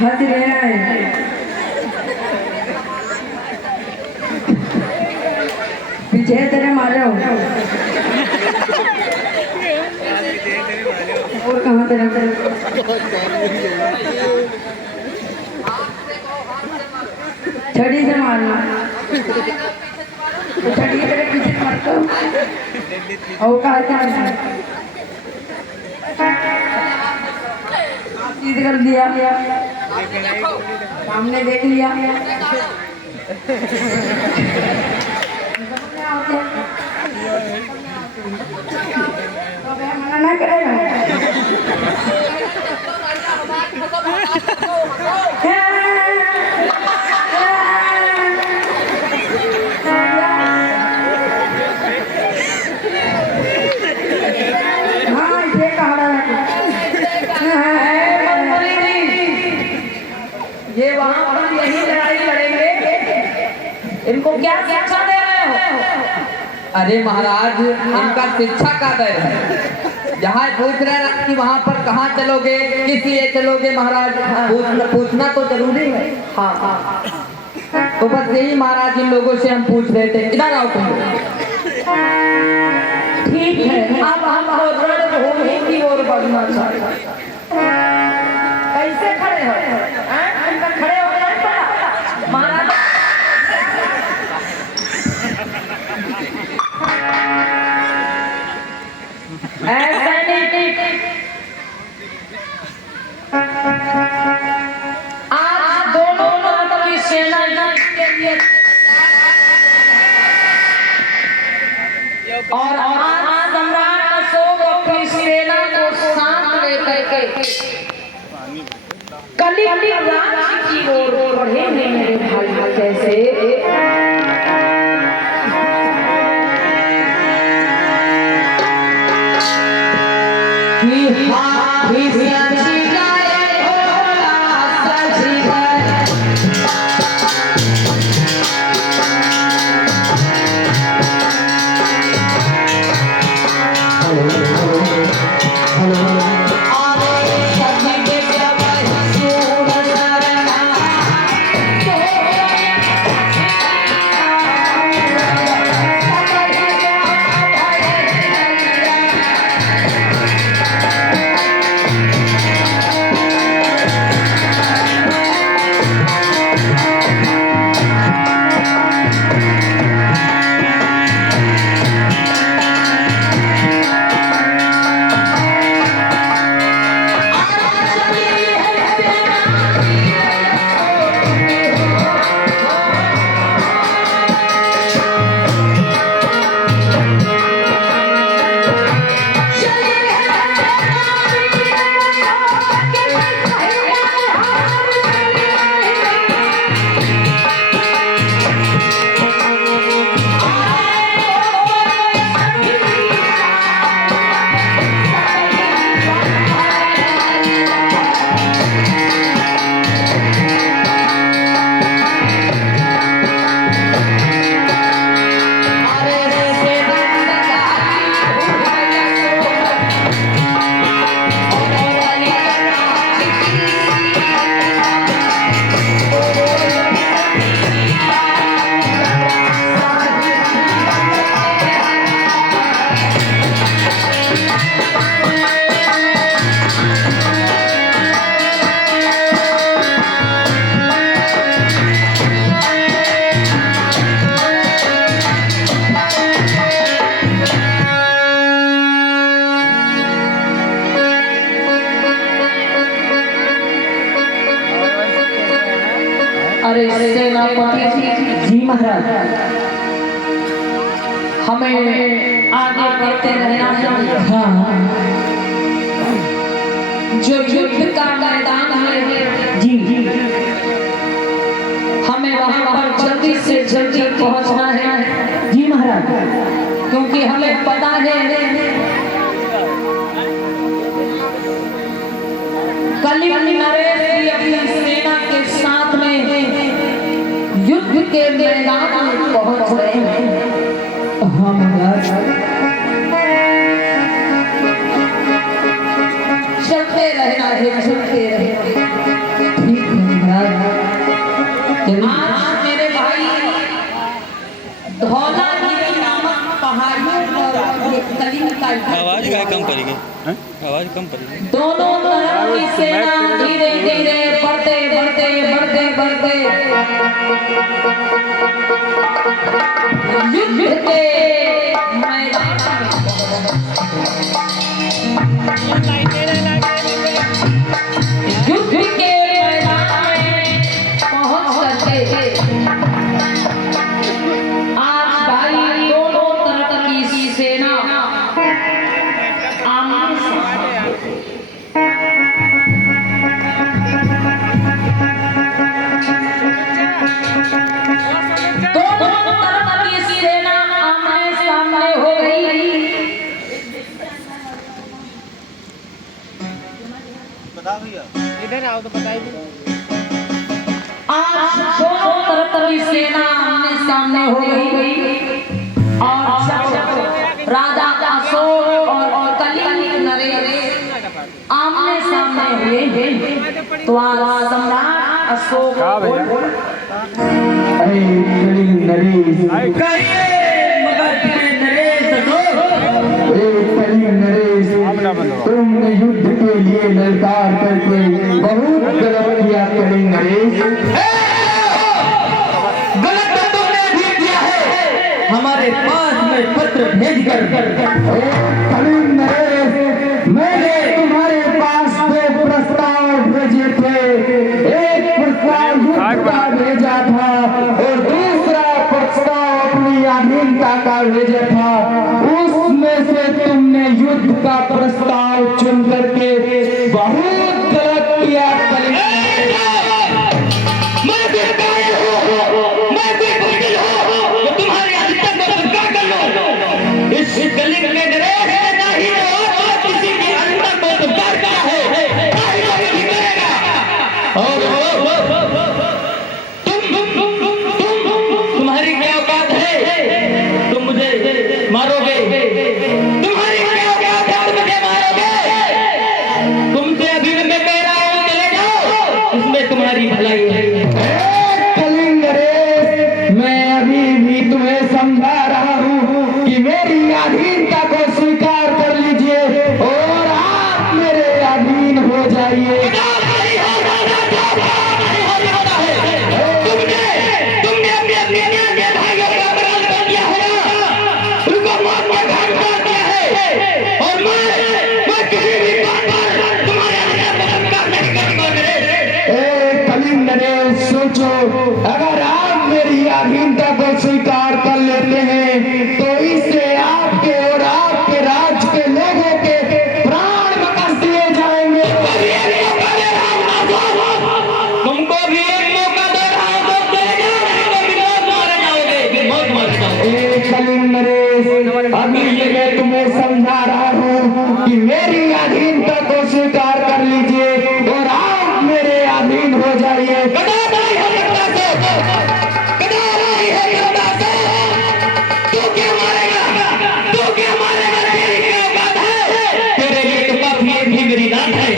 हंस रहा है। पीछे तेरे मारो और कहाँ तेरा छड़ी से मारना तो छड़ी तेरे पीछे मारता और कहाँ चीज कर दिया सामने देख लिया मना ना करेगा ये वहाँ पर यही लड़ाई लड़ेंगे, इनको क्या शिक्षा दे रहे हो? अरे महाराज इनका शिक्षा का दर है। जहाँ पूछ रहे हैं कि वहाँ पर कहाँ चलोगे, किस लिए चलोगे महाराज, पूछना तो जरूरी है। हाँ हाँ तो बस यही महाराज इन लोगों से हम पूछ रहे थे, इधर आओ तुम। ठीक है, अब हम रणभूमि की ओर बढ़ना चाहते हैं। कैसे खड़े हो? खड़े हो जाए महाराज ऐसा नहीं। आज दोनों तरफ की सेना के लिए और आज सम्राट अशोक अपनी सेना को साथ लेकर के कलिंग राज्य की ओर बढ़े मेरे भाई। कैसे अरे सेनापति जी महाराज, हमें आगे बढ़ते रहना चाहिए। हाँ, जो युद्ध का मैदान है जी, हमें वहां पर जल्दी से जल्दी पहुंचना है जी महाराज, क्योंकि हमें पता है कलिंग नरेश अपनी सेना के साथ में युद्ध के मैदान में पहुंच रहे हैं। हाँ महाराज, कली निकालती। आवाज क्या कम करेगी? आवाज कम करेगी। दोनों तरफ की सेना धीरे धीरे बढ़ते बढ़ते बढ़ते बढ़ते युद्ध के मैदान युद्ध के मैदान में पहुंच करके आज भाई दोनों तरफ की सेना आमने सामने दोनों तरफ की सेना आमने सामने हो गई। इधर आओ तो बताइए। आज दोनों तरफ की सेना आमने सामने हो गई और जब राजा अशोक और कली नरेश आमने सामने हुए तो आज सम्राट अशोक तुमने युद्ध के लिए ललकार करके बहुत गलत किया कलिंग नरेश। गलत तो तुमने भी किया है, हमारे पास में पत्र भेजकर। कलिंग नरेश, मैंने तुम्हारे पास दो प्रस्ताव भेजे थे। एक प्रस्ताव युद्ध का भेजा था और दूसरा प्रस्ताव अपनी अधीनता का भेजा था। उसमें से तुमने युद्ध का प्रस्ताव चुन करके बहुत गलत किया कलिंग नरेश। मैं बेकायर हूँ, मैं बेबुनियाद हूँ, तो तुम्हारी अधिकता को स्वीकार कर लो। इस कलिंग में नरेश ने ना ही और किसी की अधिकता को स्वीकार किया है, ना ही कोई भी करेगा। और तुम्हारी क्या औकात है? तुम मुझे मारोगे? तुम्हारी क्या औकात है? तुम मुझे मारोगे? तुमसे अभी मैं कह रहा हूँ चले जाओ, इसमें तुम्हारी भलाई है। कलिंग नरेश, मैं अभी भी तुम्हें समझा रहा हूँ कि मेरी अधीनता को स्वीकार कर लीजिए और आप मेरे अधीन हो जाइए। तुमने अपने भाइयों का अपराध कर दिया है ना, उनको मौत का घाट उतार दिया है और मैं किसी भी बात पर तुम्हारे अधिकार को स्वीकार नहीं करूंगा। कलिंग नरेश, सोचो, अगर आप मेरी अधीनता को स्वीकार कर लेते हैं तो इससे आपके और आपके राज्य के लोगों के प्राण बकस दिए जाएंगे। तुमको भी एक मौका दे रहा हूं, तो चले जाओ, नहीं तो विरोध मारे जाओगे, फिर मौत मर जाओगे। कलिंग नरेश, अभी ये मैं तुम्हें समझा रहा हूँ कि मेरी अधीनता को स्वीकार कर लीजिए और आप मेरे अधीन हो जाइए। कदा नहीं हो सकता कदा नहीं है योद्धा से। तू क्या मारेगा? तू क्या मारेगा? तेरी क्या औकात है? तेरे लिए तो काफी भी मेरी नाम है।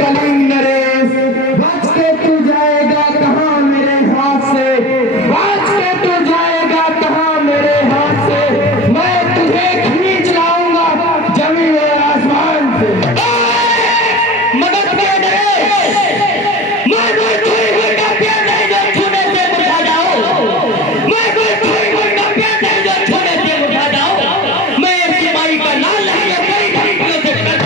कलिंग नरेश, बच के तू जाएगा कहाँ मेरे हाथ से? बच के तू जाएगा कहाँ मेरे हाथ से? मैं तुझे खींच लाऊंगा जमीन और आसमान से। मदद के नरेश, मैं कोई कोई कोई का प्यार नहीं जो छूने से मुरझा जाऊं। मैं कोई कोई कोई का प्यार नहीं जो छूने से मुरझा जाऊं। मैं अपनी माई का लाल नहीं है, कई घंटियों से करता।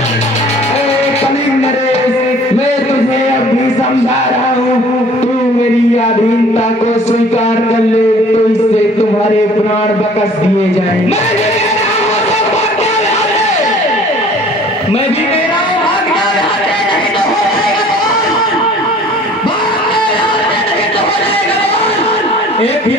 कलिंग नरेश, मैं तुझे अभी समझा रहा हूँ, तू मेरी अधीनता को स्वीकार कर ले तो इससे तुम्हारे प्राण बकस दिए जाएंगे। मैं भी कह रहा हूं सब भाग जाओ यहाँ से। मैं भी कह रहा हूं भाग जाओ यहाँ से, नहीं तो हो जाएगा बवाल। भाग जाओ यहाँ से, नहीं तो हो जाएगा बवाल। एक ही